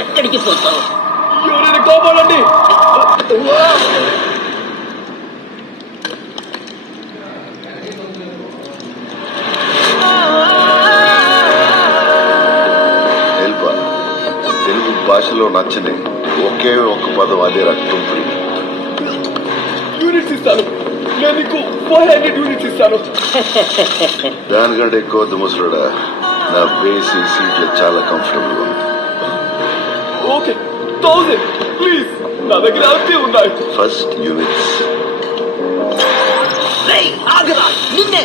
ఎక్కడికి పోతావు? ఎవరైనా కాపాడండి. తెలుగు భాషలో నచ్చని ఒకే ఒక్క పదం, అదే రక్తం ఫ్రీ. యూనిట్స్ ఇస్తాను. నేను నీకు 400 యూనిట్స్ ఇస్తాను. దానికంటే ఎక్కువ వద్దు ముసలుడా. నా బేసి సీట్లు చాలా కంఫర్టబుల్ గా ఉంది. Okay 1000 please. నా దగ్గర అంతే ఉన్నాయి. First units. ఆగరా నిన్నే.